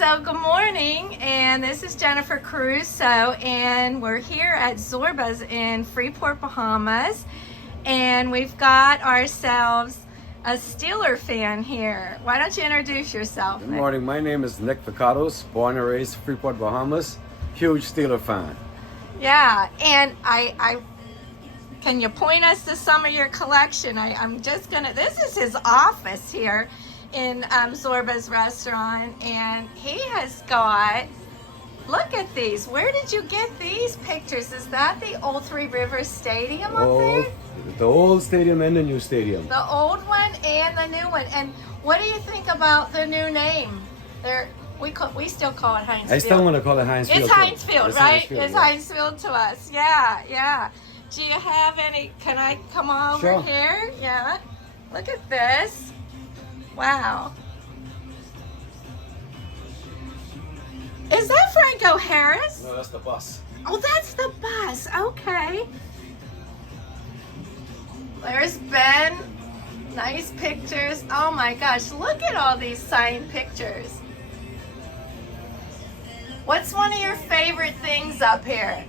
So good morning, and this is Jennifer Caruso, and we're here at Zorba's in Freeport, Bahamas, and we've got ourselves a Steeler fan here. Why don't you introduce yourself, Good Nick? morning. My name is Nick Vikatos, born and raised Freeport, Bahamas. Huge Steeler fan. Yeah, and I can you point us to some of your collection? I'm just gonna. This is his office here in Zorba's restaurant, and he has got. Look at these. Where did you get these pictures? Is that the old Three Rivers Stadium up there? The old stadium and the new stadium. The old one and the new one. And what do you think about the new name? We still call it Heinz Field. I still want to call it Heinz Field. It's Heinz Field, It's right? Heinz Field, It's yeah. Heinz Field to us. Yeah, yeah. Do you have any? Can I come over Sure. here? Yeah. Look at this. Wow. Is that Franco Harris? No, that's the bus. Oh, that's the bus. Okay. There's Ben. Nice pictures. Oh my gosh, look at all these signed pictures. What's one of your favorite things up here?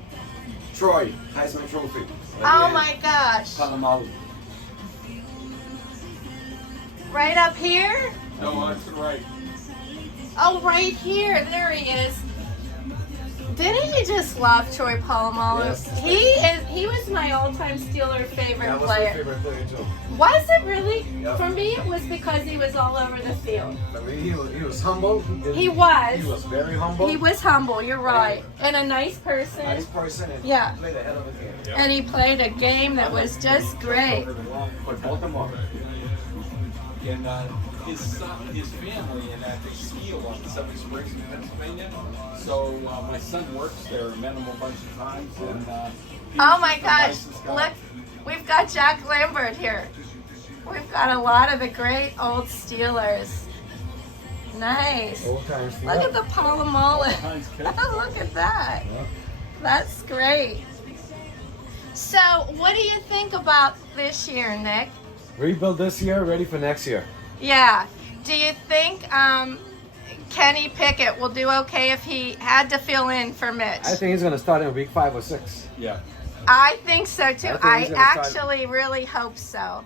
Troy, Heisman Trophy. Oh my gosh. Palamalu. Right up here? No, that's right. Oh, right here. There he is. Didn't you just love Troy Polamalu? Yes. He was my all-time Steeler favorite That was my player. favorite player too. Was it really? Yep. For me, it was because he was all over the field. I mean, he was humble. He was. He was very humble. He was humble. You're right, and a nice person. Nice person and Yeah. played a hell of a game. And he played a game that was just great. But both them up. And his son, his family, and they ski a lot in Seven Springs, in Pennsylvania. So my son works there. Met him a bunch of times. And he Oh was my the gosh! nicest guy. Look, we've got Jack Lambert here. We've got a lot of the great old Steelers. Nice. Old times. Look at the Polamalu. Heinz kid. Look at that. Yeah. That's great. So, what do you think about this year, Nick? Rebuild this year, ready for next year. Yeah. Do you think Kenny Pickett will do okay if he had to fill in for Mitch? I think he's going to start in week 5 or 6. Yeah. I think so too. I think I he's gonna start- actually really hope so.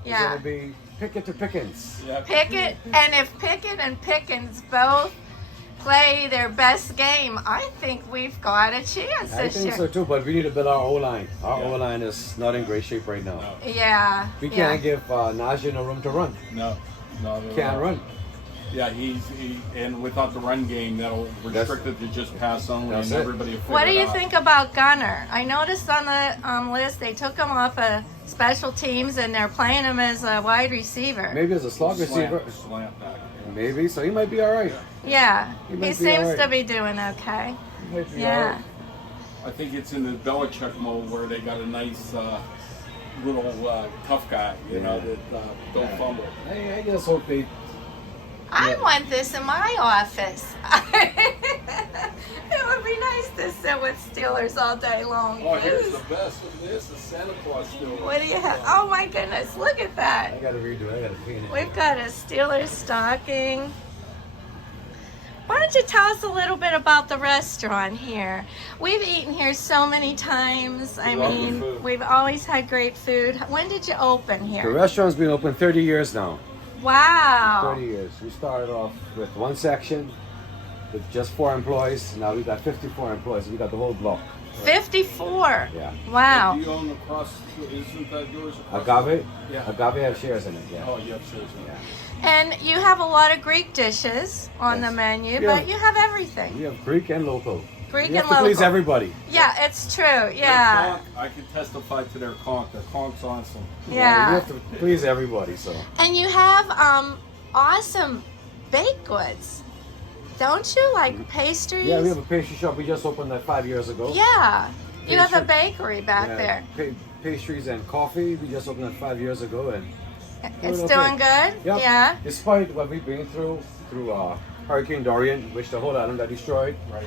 It's Yeah. going to be Pickett to Pickens. Yeah. Pickett, and if Pickett and Pickens both play their best game, I think we've got a chance I this think year. so too, but we need to build our O-line. Our Yeah. O-line is not in great shape right now. No. Yeah. We yeah. can't give Najee no room to run. No. No. Can't run. Yeah, and without the run game, that'll restrict it to just pass only, That's and it. everybody will figure What do it you out. think about Gunner? I noticed on the list they took him off of special teams and they're playing him as a wide receiver. Maybe as a slot receiver. Slant back. Maybe, so he might be all right. Yeah, He he might be seems all right. to be doing okay. He might be all Yeah. right. I think it's in the Belichick mode where they got a nice little tough guy, you know, that don't fumble. I just hope they. I Yeah. want this in my office. It would be nice to sit with Steelers all day long. Oh, here's the best. Look at this, the Santa Claus still. What do you have? Oh my goodness, look at that. I gotta redo it. I gotta clean it. We've got a Steelers stocking. Why don't you tell us a little bit about the restaurant here? We've eaten here so many times. I We love the mean, food. we've always had great food. When did you open The here? restaurant's been open 30 years now. Wow. 30 years. We started off with one section with just 4 employees. Now we got 54 employees. We got the whole block. 54. Yeah. Wow. Do you own the cross? Isn't that yours? across Agave? the- Yeah. Agave have shares in it, yeah. Oh, you have shares in it. And you have a lot of Greek dishes on Yes. the menu, Yeah. but you have everything. We have Greek and local. Greek we have and to please local. everybody. Yeah, it's true. Their Yeah. conch, I can testify to their conch. Their conch's awesome. We Yeah. have to please everybody, so. And you have awesome baked goods. Don't you? Like pastries? Yeah, we have a pastry shop. We just opened that 5 years ago. Yeah. You have a Pastry. bakery back Yeah, there. Pastries and coffee. We just opened that 5 years ago, and It's okay. doing good? Yep. Yeah. Despite what we've been through Hurricane Dorian, which the whole island got destroyed, Right.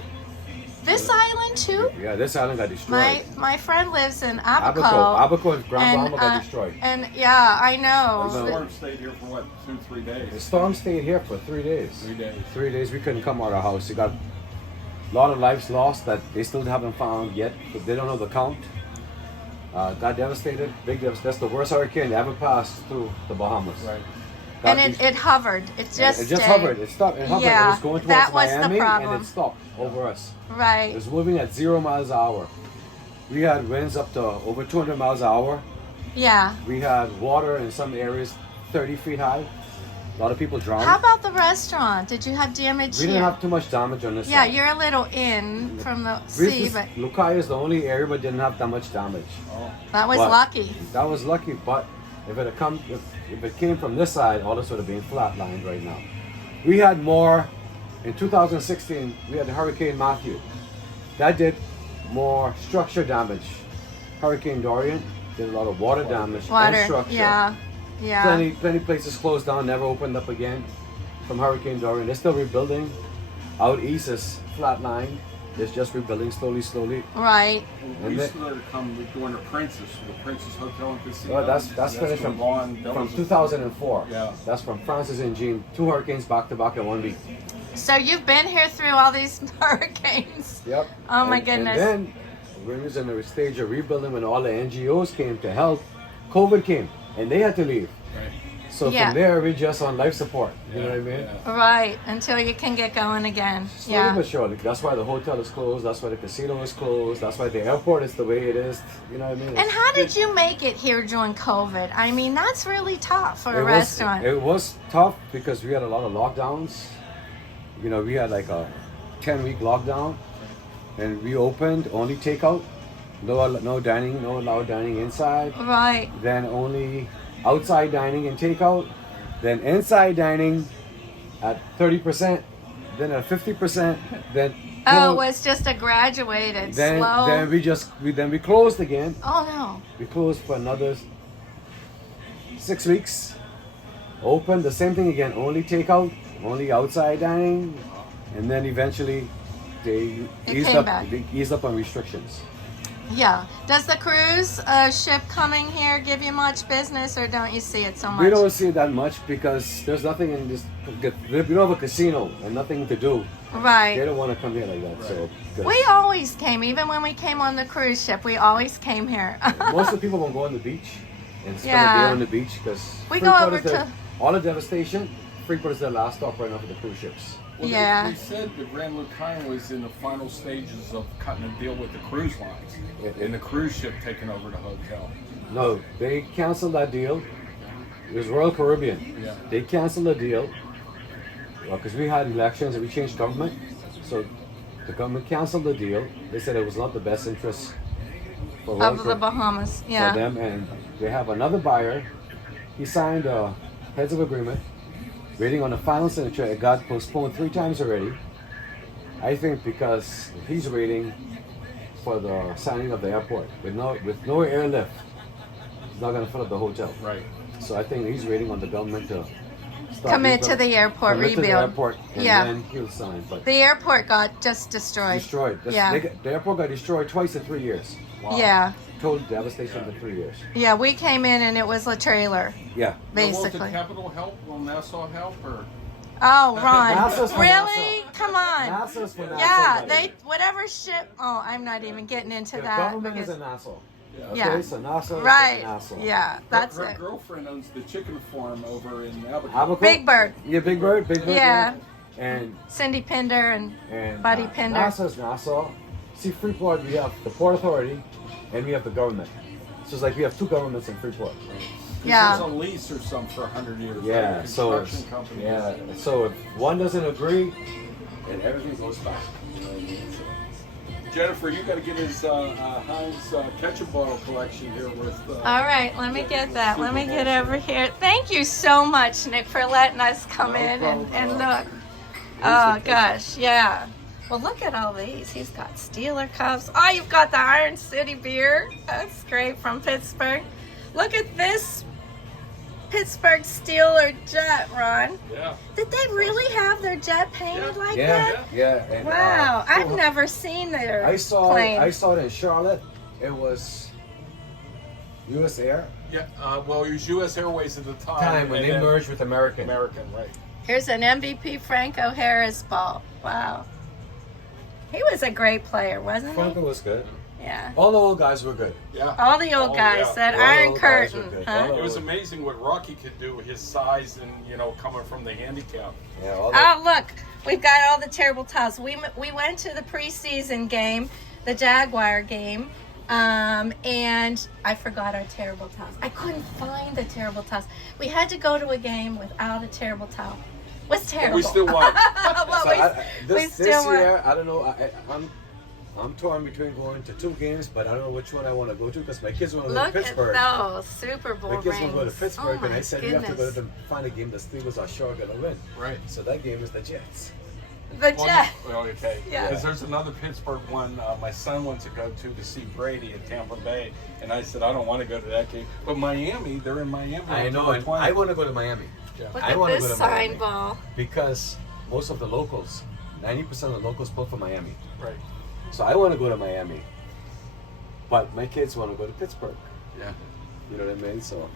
This island too? Yeah, this island got destroyed. My friend lives in Abaco. Abaco and Grand Bahama got destroyed. And yeah, I know. The storm stayed here for what, 2-3 days? The storm stayed here for 3 days. 3 days. 3 days we couldn't come out of our house. You got a lot of lives lost that they still haven't found yet, but they don't know the count. Got devastated, big devastation. That's the worst hurricane that ever passed through the Bahamas. Right. And it hovered. It just hovered. It stopped. It hovered. Yeah, It was going towards that was the Miami, problem. and it stopped over us. Right. It was moving at 0 miles an hour. We had winds up to over 200 miles an hour. Yeah. We had water in some areas 30 feet high. A lot of people drowned. How about the restaurant? Did you have damage We here? didn't have too much damage on this Yeah, side. you're a little in from the sea, but Lucaya is the only area but didn't have that much damage. Oh. that was But lucky. That was lucky, but if it came from this side, all this would have been flatlined right now. We had more in 2016. We had Hurricane Matthew. That did more structure damage. Hurricane Dorian did a lot of water damage and structure. Yeah. Plenty places closed down, never opened up again from Hurricane Dorian. They're still rebuilding. Out east is flatlined. It's just rebuilding slowly. Right. We used to come during the Princess Hotel and Casino. Oh, that's finished from 2004. Yeah. That's from Francis and Jean. 2 hurricanes back to back in 1 week. So you've been here through all these hurricanes. Yep. Oh my goodness. And then we was in the stage of rebuilding when all the NGOs came to help. COVID came and they had to leave. Right. So Yeah. from there we just on life support. You know what I mean? Yeah. Right, until you can get going again. Slowly Yeah. but surely. That's why the hotel is closed. That's why the casino is closed. That's why the airport is the way it is. You know what I mean? And how did you make it here during COVID? I mean, that's really tough for a It restaurant. It was tough because we had a lot of lockdowns. You know, we had like a 10-week lockdown, and we opened only takeout, no dining, no allowed dining inside. Right. Then only outside dining and takeout. Then inside dining at 30%. Then at 50%. Then Oh, it was just a graduated, then slow. then we closed again. Oh no. We closed for another 6 weeks. Opened the same thing again, only takeout, only outside dining, and then eventually they eased up on restrictions. Yeah. Does the cruise ship coming here give you much business, or don't you see it so much? We don't see it that much because there's nothing in this. We don't have a casino and nothing to do. They Right. don't want to come here like that. So We always came, even when we came on the cruise ship, we always came here. most of the people won't go on the beach and spend a Yeah. day on the beach because We go over to- all the devastation. Freeport is their last stop right now for the cruise ships. Well, Yeah. They said the Grand Lucaya was in the final stages of cutting a deal with the cruise lines, and the cruise ship taking over the hotel. No, they canceled that deal. It was Royal Caribbean. Yeah. They canceled the deal because we had elections and we changed government. So the government canceled the deal. They said it was not the best interest for Of the Bahamas. Yeah. for them, and they have another buyer. He signed a heads of agreement, waiting on the final signature. It got postponed 3 times already. I think because he's waiting for the signing of the airport with no airlift. He's not going to fill up the hotel. Right. So I think he's waiting on the government to Commit to the airport commit to the rebuild. airport, and Yeah. then he'll sign. But The airport got just destroyed. destroyed. Yeah. The airport got destroyed twice in 3 years. Wow. Yeah. Total devastation in 3 years. Yeah, we came in and it was a trailer, Yeah. basically. Will the capital help? Will Nassau help? Or Oh, Ron. NASA's for Really? Come on. NASA's for NASA. Yeah, buddy. whatever ship. Oh, I'm not even getting into The that. government is because- a NASA. Okay, Yeah. so NASA Right. is a NASA. Yeah, that's her it. girlfriend owns the chicken farm over in Abaco. Abaco? Big Bird. Yeah, Big Bird. Yeah. And Cindy Pinder and Buddy uh, Pinder. NASA's NASA. See, Freeport, we have the Port Authority and we have the government. So it's like we have 2 governments in Freeport. Yeah. There's a lease or something for 100 years. Yeah, Like a so construction company. so if one doesn't agree, then everything goes back. You know what I mean? So, Jennifer, you got to get his Heinz ketchup bottle collection here with. All right, let me get that. Let me get over here. Thank you so much, Nick, for letting us come No in problem. and look. Oh, gosh, yeah. Well, look at all these. He's got Steeler cups. Oh, you've got the Iron City beer. That's great from Pittsburgh. Look at this Pittsburgh Steeler jet, Ron. Yeah. Did they really have their jet painted like Yeah, that? yeah. And, Wow, I've never seen their I saw plane. it in Charlotte. It was U.S. Air. Yeah. Well, it was U.S. Airways at the time. When and they then merged with American. American, right. Here's an MVP Franco Harris ball. Wow. He was a great player, wasn't Franco he? was good. Yeah. All the old guys were good. Yeah. All the old guys, yeah. that All the Iron old guys were Curtain. good. Huh? All It was amazing what Rocky could do with his size and, coming from the handicap. Yeah, all the, Oh, look, we've got all the terrible towels. We went to the preseason game, the Jaguar game, and I forgot our terrible towels. I couldn't find the terrible towels. We had to go to a game without a terrible towel. It was terrible. We still won. Well, So we this still won. year, I don't know. I'm torn between going to 2 games, but I don't know which one I want to go to because my kids want to go to Look at Pittsburgh. those Super Bowl My kids want to go to rings. Pittsburgh, Oh and my I said you have to go goodness. to find a game the Steelers are sure going to win. Right. So that game is the Jets. The jet. Well, okay. Yeah. Because there's another Pittsburgh one my son wants to go to see Brady at Tampa Bay. And I said, I don't want to go to that game. But Miami, they're in Miami. I know, and I want to go to Miami Yeah. Look I at wanna this go to sign Miami. ball. because most of the locals, 90% of the locals vote for Miami. Right. So I want to go to Miami, but my kids want to go to Pittsburgh. Yeah. You know what I mean? So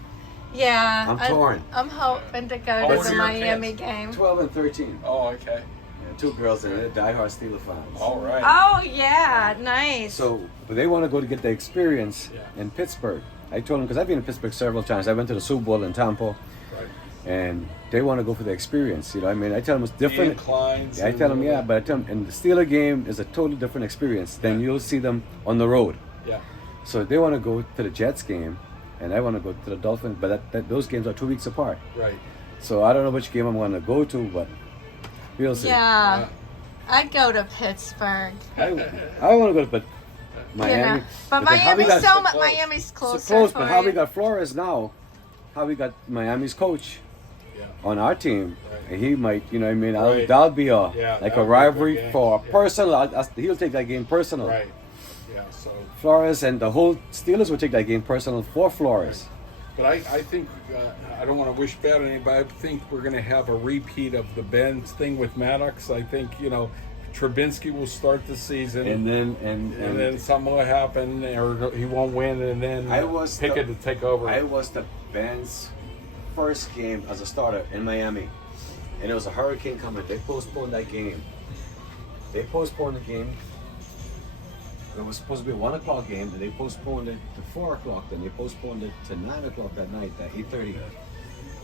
Yeah. I'm torn. I'm hoping to go How to old the are your Miami kids? game. 12 and 13. Oh, okay. Yeah, 2 girls and they're diehard Steeler fans. All right. Oh, yeah. Nice. So, but they want to go to get the experience Yeah. in Pittsburgh. I told them because I've been in Pittsburgh several times. I went to the Super Bowl in Tampa, Right. and they want to go for the experience. You know, I mean, I tell them it's The different. inclines. Yeah, I tell them, yeah, but I tell them, and the Steeler game is a totally different experience than you'll see them on the road. Yeah. So they want to go to the Jets game, and I want to go to the Dolphins, but those games are 2 weeks apart. Right. So I don't know which game I'm going to go to, but we'll see. yeah. I'd go to Pittsburgh. I want to go, but Miami. You know. But then how we Miami's got- Miami's so closer close, for but how we you. got Flores now, how we got Miami's coach Yeah. on our team, Right. and he might, you know what I mean, Right. that'll be a Yeah, like that'll a be a rivalry good game. for Yeah. personal. He'll take that game personal. Right. Yeah. So. Flores and the whole Steelers will take that game personal for Flores. But I think, I don't want to wish bad on anybody, I think we're going to have a repeat of the Benz thing with Maddox. I think, Trubinsky will start the season. And then and then something will happen, or he won't win, and then Pickett to take over. I was the Ben's first game as a starter in Miami, and it was a hurricane coming. They postponed that game. They postponed the game. It was supposed to be a 1 o'clock game, and they postponed it to 4 o'clock. Then they postponed it to 9 o'clock that night, at 8:30.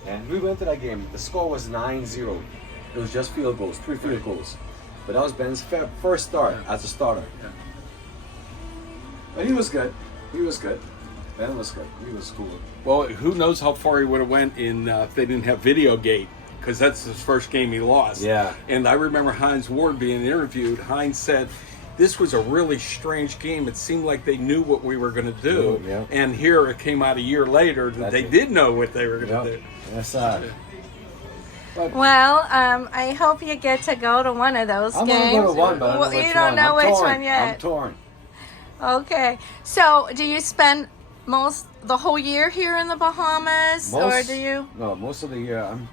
And we went to that game. The score was 9-0. It was just field goals, 3 field goals. But that was Ben's first start as a starter. Yeah. But he was good. He was good. Ben was good. He was cool. Well, who knows how far he would have went if they didn't have Videogate, because that's his first game he lost. Yeah. And I remember Hines Ward being interviewed. Hines said, this was a really strange game. It seemed like they knew what we were going to do. Yeah. And here it came out a year later that they did know what they were going to do. That's Well, I hope you get to go to one of those I'm games. gonna go to one, but I don't know Well, which you don't one. know I'm which torn. one yet. I'm torn. Okay. So, do you spend the whole year here in the Bahamas, or do you? No, most of the year I'm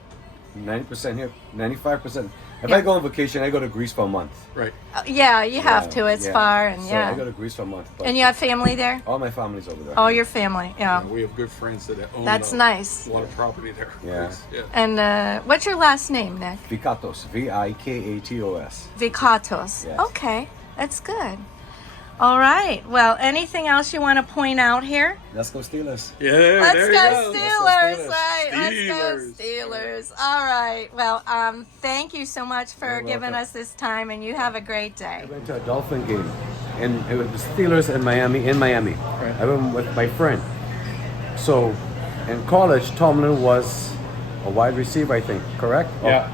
90% here, 95%. If Yeah. I go on vacation, I go to Greece for a month. Right. Yeah, you have Yeah, to. It's yeah. far, and So I go yeah. to Greece for a month. But And you have family there? all my family's over there. All your family, yeah. We have good friends that own That's a nice. lot of property there. Yeah. Yeah. And what's your last name, Nick? Vikatos, Vikatos. Vikatos. Yes. Okay, that's good. All right. Well, anything else you want to point out here? Let's go Steelers. Yeah, Let's there go you Steelers, Let's go Steelers. right? Let's Steelers. go Steelers. All right. Well, thank you so much for You're giving welcome. us this time, and you have a great day. I went to a Dolphin game, and it was the Steelers in Miami. Right. I went with my friend. So, in college, Tomlin was a wide receiver, I think. Correct? Yeah.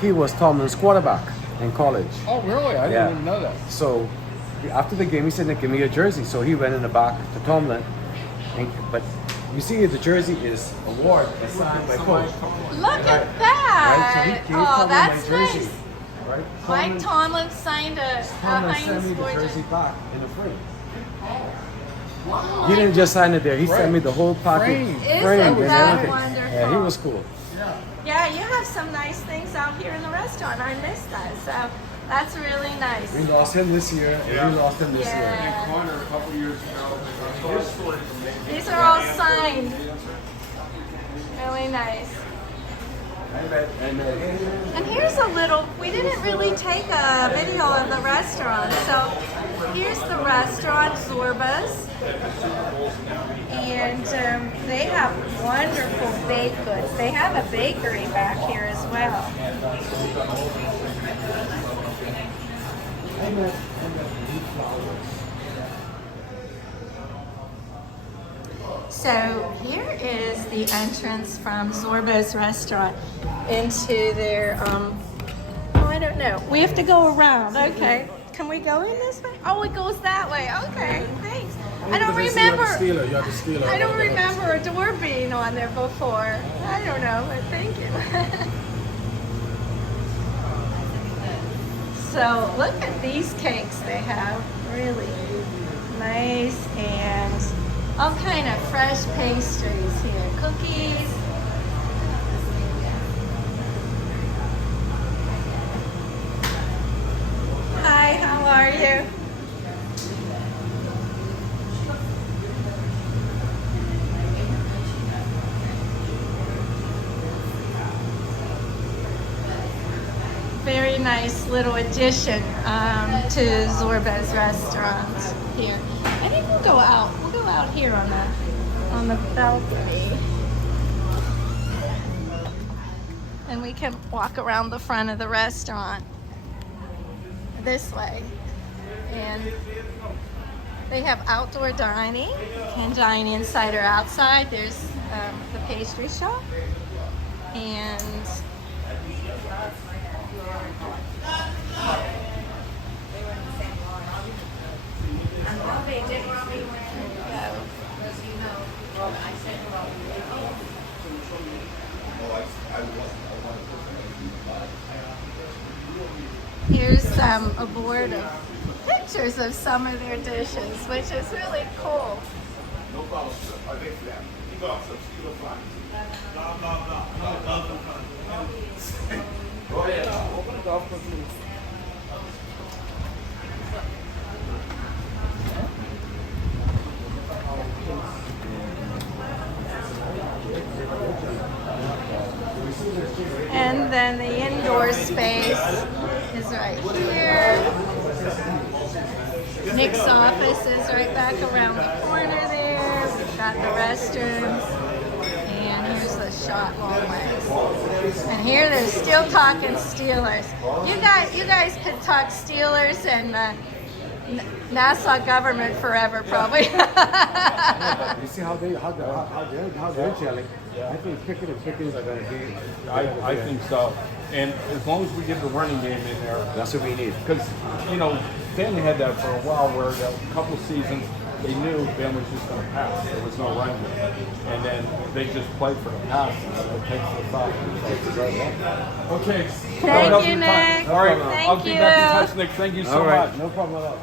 He was Tomlin's quarterback in college. Oh, really? I Yeah. didn't even know that. So, after the game, he said, "Nick, give me your jersey." So he went in the back to Tomlin, but you see, the jersey is award signed by coach. Look at Right, so that. he gave Oh, Tomlin that's my jersey. nice. Right? Mike Tomlin signed a Tomlin Heinz sent me the Ford jersey back in the frame. He didn't just sign it there. He sent me the whole pocket Frame. frame Isn't and that everything. wonderful? Yeah, he was cool. Yeah, you have some nice things out here in the restaurant. I missed that. So that's really nice. We lost him this year, and we lost him this year. Yeah. Corner a couple years ago. These are all signed. Really nice. And here's a little, we didn't really take a video of the restaurant. So here's the restaurant, Zorba's. And they have wonderful baked goods. They have a bakery back here as well. So here is the entrance from Zorba's restaurant into their, oh, I don't know. We have to go around. Okay. Can we go in this way? Oh, it goes that way. Okay, thanks. I don't remember. I don't remember a door being on there before. I don't know, but thank you. So look at these cakes they have. Really nice, and all kind of fresh pastries here. Cookies. Hi, how are you? Very nice little addition to Zorba's restaurant here. I think we'll go out. We'll go out here on the balcony, and we can walk around the front of the restaurant this way. And they have outdoor dining. You can dine inside or outside. There's the pastry shop, and here's a board of pictures of some of their dishes, which is really cool. And then the indoor space is right here. Nick's office is right back around the corner there. We've got the restrooms. And here's the shot hallways. And here they're still talking Steelers. You guys could talk Steelers and Nassau government forever, probably. You see how they're gelling. I think Pickett and Pickens are going to be. I think so. And as long as we get the running game in there, That's what we need. because Family had that for a while, where a couple seasons they knew Ben was just going to pass. There was no running game, and then they just played for the pass, and it takes us off. Okay. Thank you, Nick. All right, Thank I'll be you. back in touch, Nick. Thank you so All right, much. no problem at all.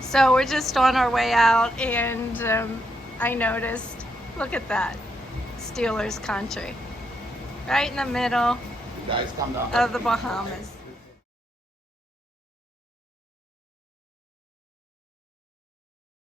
So we're just on our way out, and I noticed, look at that, Steelers country, right in the middle You guys come down. of the Bahamas.